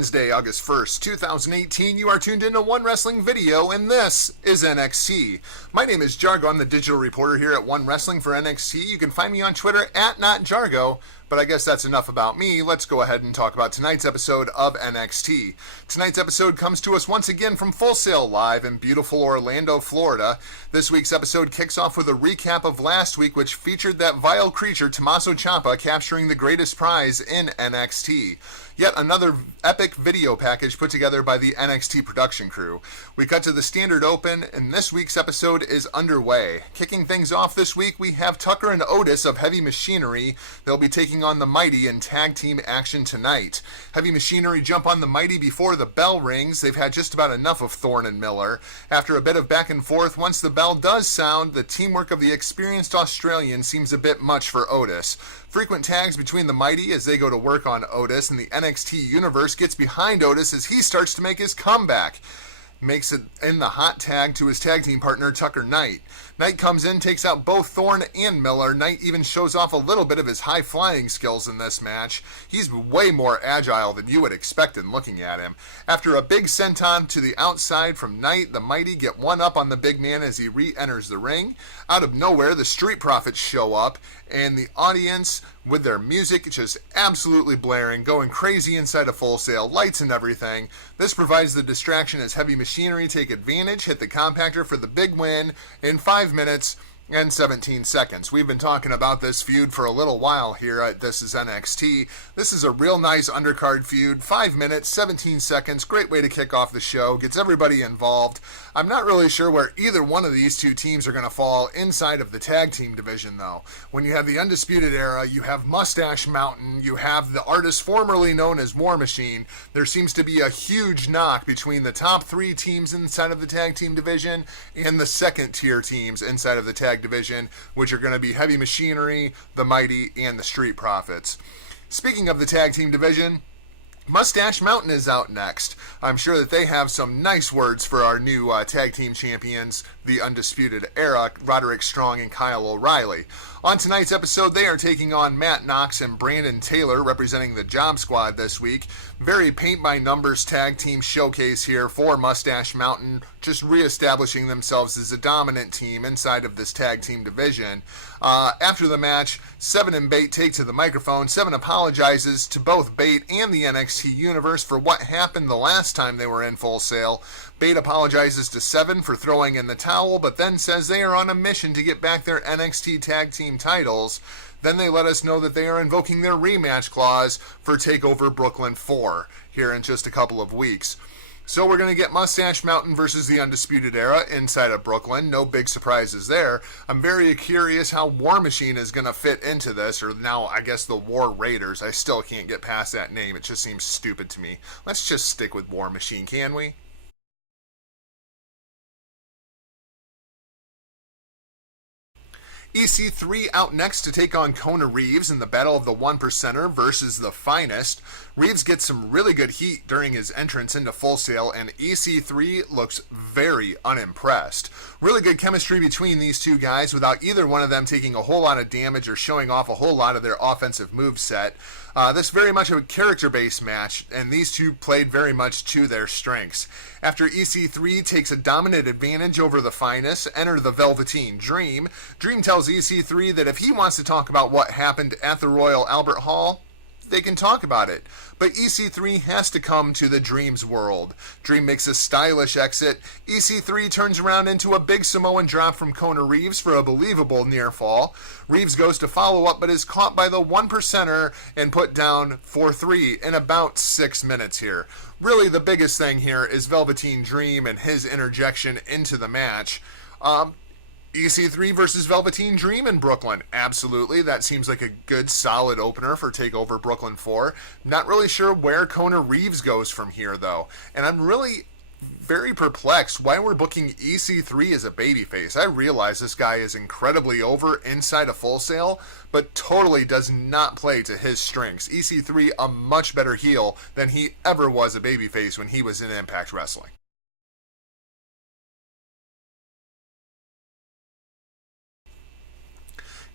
Wednesday, August 1st, 2018. You are tuned into One Wrestling Video, and this is NXT. My name is Jargo. I'm the digital reporter here at One Wrestling for NXT. You can find me on Twitter at NotJargo. But I guess that's enough about me. Let's go ahead and talk about tonight's episode of NXT. Tonight's episode comes to us once again from Full Sail Live in beautiful Orlando, Florida. This week's episode kicks off with a recap of last week, which featured that vile creature, Tommaso Ciampa, capturing the greatest prize in NXT. Yet another epic video package put together by the NXT production crew. We cut to the standard open, and this week's episode is underway. Kicking things off this week, we have Tucker and Otis of Heavy Machinery. They'll be taking on the Mighty in tag team action tonight. Heavy Machinery jump on the Mighty before the bell rings. They've had just about enough of Thorne and Miller. After a bit of back and forth, once the bell does sound, the teamwork of the experienced Australian seems a bit much for Otis. Frequent tags between the Mighty as they go to work on Otis, and the NXT universe gets behind Otis as he starts to make his comeback. Makes it in the hot tag to his tag team partner, Tucker Knight. Knight comes in, takes out both Thorne and Miller. Knight even shows off a little bit of his high-flying skills in this match. He's way more agile than you would expect in looking at him. After a big senton to the outside from Knight, the Mighty get one up on the big man as he re-enters the ring. Out of nowhere, the Street Profits show up, and the audience, with their music just absolutely blaring, going crazy inside of Full Sail, lights and everything. This provides the distraction as Heavy Machinery take advantage, hit the compactor for the big win in 5 minutes and 17 seconds. We've been talking about this feud for a little while here at This Is NXT. This is a real nice undercard feud. 5 minutes, 17 seconds. Great way to kick off the show. Gets everybody involved. I'm not really sure where either one of these two teams are going to fall inside of the tag team division, though. When you have the Undisputed Era, you have Mustache Mountain, you have the artist formerly known as War Machine. There seems to be a huge knock between the top 3 teams inside of the tag team division and the second tier teams inside of the tag division, which are going to be Heavy Machinery, the Mighty, and the Street Profits. Speaking of the tag team division, Mustache Mountain is out next. I'm sure that they have some nice words for our new tag team champions, the Undisputed Era, Roderick Strong and Kyle O'Reilly. On tonight's episode, they are taking on Matt Knox and Brandon Taylor, representing the Job Squad this week. Very paint-by-numbers tag team showcase here for Mustache Mountain, just reestablishing themselves as a dominant team inside of this tag team division. After the match, Seven and Bate take to the microphone. Seven apologizes to both Bate and the NXT Universe for what happened the last time they were in Full Sail. Bate apologizes to Seven for throwing in the towel, but then says they are on a mission to get back their NXT tag team titles. Then they let us know that they are invoking their rematch clause for TakeOver Brooklyn 4 here in just a couple of weeks. So we're going to get Mustache Mountain versus the Undisputed Era inside of Brooklyn. No big surprises there. I'm very curious how War Machine is going to fit into this, or now I guess the War Raiders. I still can't get past that name. It just seems stupid to me. Let's just stick with War Machine, can we? EC3 out next to take on Kona Reeves in the Battle of the One Percenter versus the Finest. Reeves gets some really good heat during his entrance into Full Sail, and EC3 looks very unimpressed. Really good chemistry between these two guys without either one of them taking a whole lot of damage or showing off a whole lot of their offensive moveset. This very much a character-based match, and these two played very much to their strengths. After EC3 takes a dominant advantage over the Finest, enter the Velveteen Dream. Dream tells EC3 that if he wants to talk about what happened at the Royal Albert Hall, they can talk about it. But EC3 has to come to the Dream's world. Dream makes a stylish exit. EC3 turns around into a big Samoan drop from Kona Reeves for a believable near fall. Reeves goes to follow up but is caught by the One Percenter and put down for 3 in about 6 minutes here. Really the biggest thing here is Velveteen Dream and his interjection into the match. EC3 versus Velveteen Dream in Brooklyn. Absolutely. That seems like a good, solid opener for TakeOver Brooklyn 4. Not really sure where Kona Reeves goes from here, though. And I'm really very perplexed why we're booking EC3 as a babyface. I realize this guy is incredibly over inside a Full Sail, but totally does not play to his strengths. EC3 a much better heel than he ever was a babyface when he was in Impact Wrestling.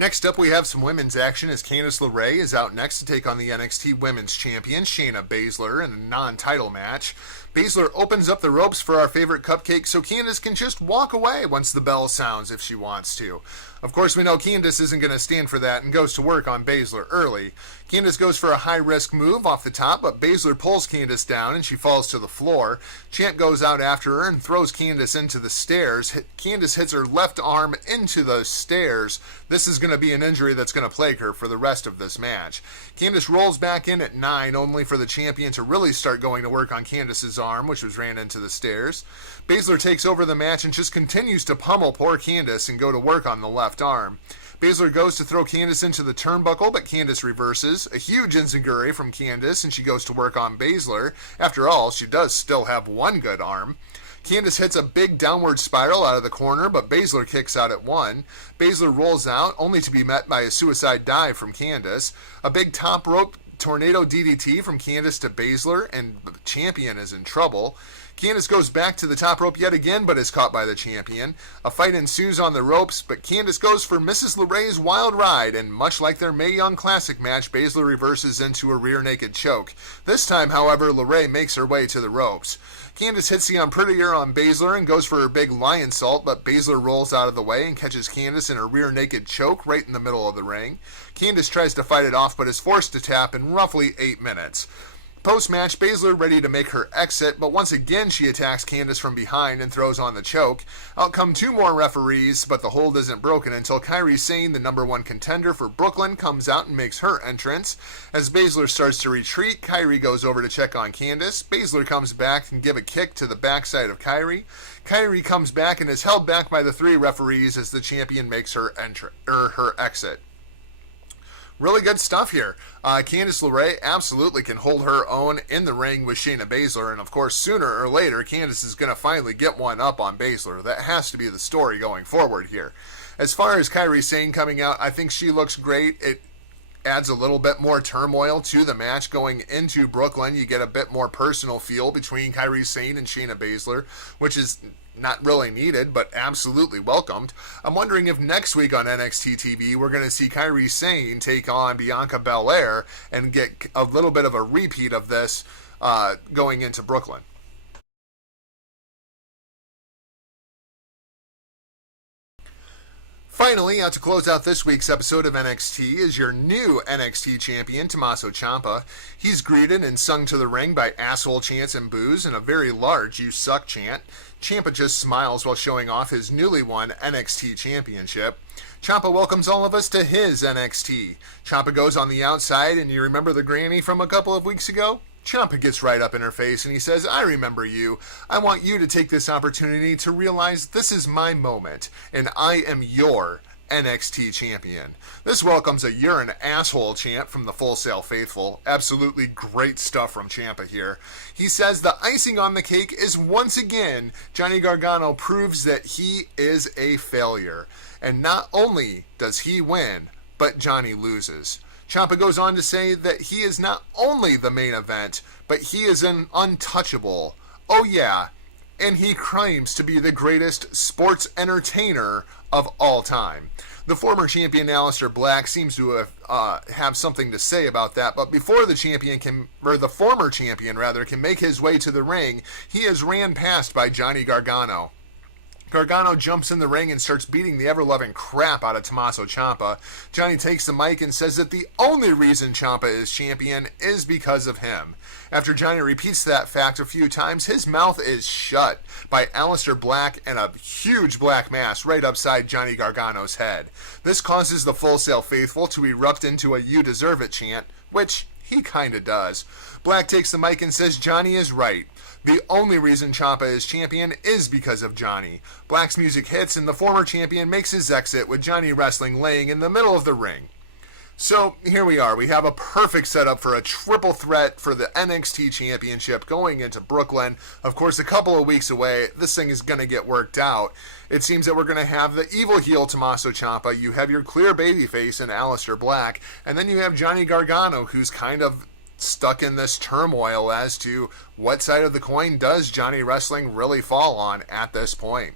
Next up, we have some women's action as Candice LeRae is out next to take on the NXT Women's Champion, Shayna Baszler, in a non-title match. Baszler opens up the ropes for our favorite cupcake so Candice can just walk away once the bell sounds if she wants to. Of course, we know Candice isn't going to stand for that and goes to work on Baszler early. Candice goes for a high-risk move off the top, but Baszler pulls Candice down and she falls to the floor. Champ goes out after her and throws Candice into the stairs. Candice hits her left arm into the stairs. This is going to be an injury that's going to plague her for the rest of this match. Candice rolls back in at 9, only for the champion to really start going to work on Candice's arm, which was ran into the stairs. Baszler takes over the match and just continues to pummel poor Candice and go to work on the left arm. Baszler goes to throw Candice into the turnbuckle, but Candice reverses. A huge enziguri from Candice, and she goes to work on Baszler. After all, she does still have one good arm. Candice hits a big downward spiral out of the corner, but Baszler kicks out at 1. Baszler rolls out, only to be met by a suicide dive from Candice. A big top rope tornado DDT from Candice to Baszler, and the champion is in trouble. Candice goes back to the top rope yet again, but is caught by the champion. A fight ensues on the ropes, but Candice goes for Mrs. LeRae's wild ride, and much like their Mae Young Classic match, Baszler reverses into a rear naked choke. This time, however, LeRae makes her way to the ropes. Candice hits the Unprettier on Baszler and goes for her big lion salt, but Baszler rolls out of the way and catches Candice in a rear naked choke right in the middle of the ring. Candice tries to fight it off, but is forced to tap in roughly 8 minutes. Post-match, Baszler ready to make her exit, but once again she attacks Candice from behind and throws on the choke. Out come 2 more referees, but the hold isn't broken until Kairi Sane, the number 1 contender for Brooklyn, comes out and makes her entrance. As Baszler starts to retreat, Kairi goes over to check on Candice. Baszler comes back and give a kick to the backside of Kairi. Kairi comes back and is held back by the 3 referees as the champion makes her exit. Really good stuff here. Candice LeRae absolutely can hold her own in the ring with Shayna Baszler, and of course, sooner or later, Candice is going to finally get one up on Baszler. That has to be the story going forward here. As far as Kairi Sane coming out, I think she looks great. It adds a little bit more turmoil to the match going into Brooklyn. You get a bit more personal feel between Kairi Sane and Shayna Baszler, which is not really needed, but absolutely welcomed. I'm wondering if next week on NXT TV we're going to see Kairi Sane take on Bianca Belair and get a little bit of a repeat of this going into Brooklyn. Finally, out to close out this week's episode of NXT is your new NXT champion, Tommaso Ciampa. He's greeted and sung to the ring by asshole chants and boos and a very large "you suck" chant. Ciampa just smiles while showing off his newly won NXT championship. Ciampa welcomes all of us to his NXT. Ciampa goes on the outside, and you remember the granny from a couple of weeks ago? Ciampa gets right up in her face and he says, "I remember you. I want you to take this opportunity to realize this is my moment, and I am your NXT champion." This welcomes a "you're an asshole" chant from the Full Sail faithful. Absolutely great stuff from Ciampa here. He says the icing on the cake is once again Johnny Gargano proves that he is a failure. And not only does he win, but Johnny loses. Ciampa goes on to say that he is not only the main event, but he is an untouchable. Oh yeah, and he claims to be the greatest sports entertainer of all time. The former champion Aleister Black seems to have something to say about that, but before the former champion can make his way to the ring, he is ran past by Johnny Gargano. Gargano jumps in the ring and starts beating the ever-loving crap out of Tommaso Ciampa. Johnny takes the mic and says that the only reason Ciampa is champion is because of him. After Johnny repeats that fact a few times, his mouth is shut by Aleister Black and a huge black mass right upside Johnny Gargano's head. This causes the Full Sail faithful to erupt into a "you deserve it" chant, which he kinda does. Black takes the mic and says Johnny is right. The only reason Ciampa is champion is because of Johnny. Black's music hits and the former champion makes his exit with Johnny wrestling laying in the middle of the ring. So here we are. We have a perfect setup for a triple threat for the NXT championship going into Brooklyn. Of course, a couple of weeks away, this thing is going to get worked out. It seems that we're going to have the evil heel Tommaso Ciampa. You have your clear babyface in Aleister Black. And then you have Johnny Gargano, who's kind of stuck in this turmoil as to what side of the coin does Johnny Wrestling really fall on at this point.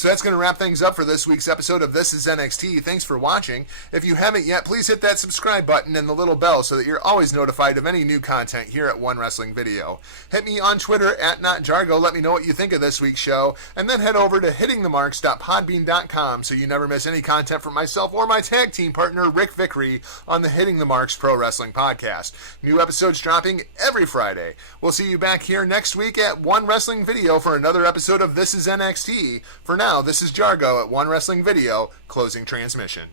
So that's going to wrap things up for this week's episode of This is NXT. Thanks for watching. If you haven't yet, please hit that subscribe button and the little bell so that you're always notified of any new content here at One Wrestling Video. Hit me on Twitter at NotJargo. Let me know what you think of this week's show. And then head over to hittingthemarks.podbean.com so you never miss any content from myself or my tag team partner, Rick Vickery, on the Hitting the Marks Pro Wrestling Podcast. New episodes dropping every Friday. We'll see you back here next week at One Wrestling Video for another episode of This is NXT. For now, this is Jargo at One Wrestling Video, closing transmission.